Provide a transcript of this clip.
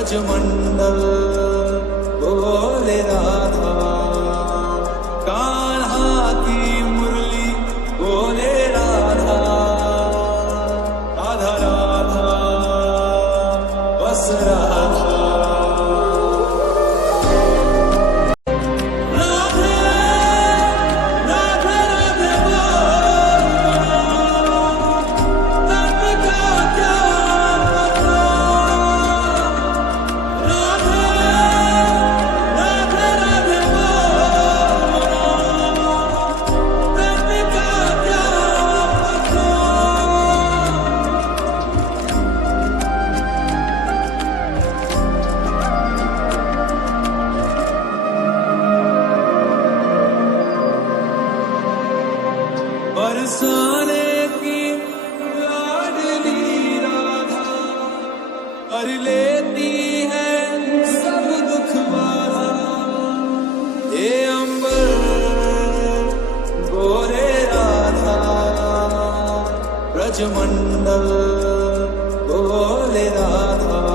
ब्रजमंडल बोले राधा, कान्हा की मुरली बोले राधा, राधा राधा बस राधा। बरसाने की लाडली राधा, हर लेती है सब दुख बाधा। हे अंबर गोरे राधा, ब्रजमंडल बोले राधा।